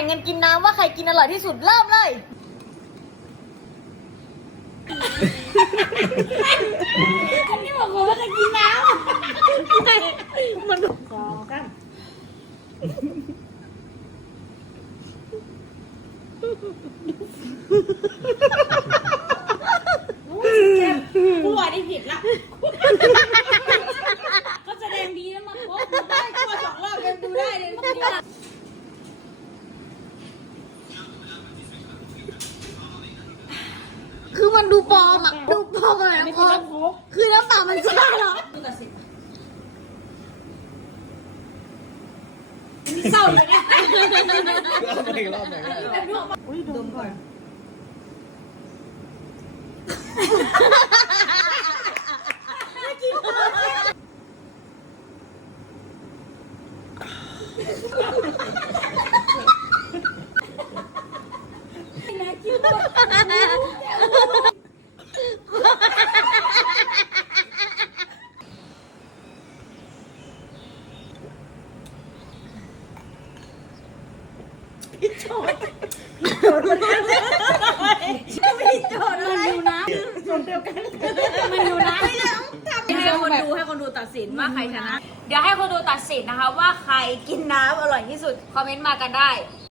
ข่งกันกินน้ำว่าใครกินอร่อยที่สุดเริ่มเลยนี่บอกว่าจะกินน้ำมันสองสามกูว่าได้ผิดละเขาแสดงดีแล้วมาโพสต์ได้กูว่าสองรอบยังดูได้เลยเมื่อกี้คือมันดูปลอมอะ ดูปลอมเลยไม่นะใช่คน้นำโพกคือน้ำเปล่ามันซ่าเหรอดูตัดสินเศร้าเลยนะรอบไหนรอบไหนอุ้ยดมก่อน มันอยู่นะมันอยู่นะให้คนดูให้คนดูตัดสินว่าใครชนะ เดี๋ยวให้คนดูตัดสินนะคะ ว่าใครกินน้ำอร่อยที่สุด คอมเมนต์มากันได้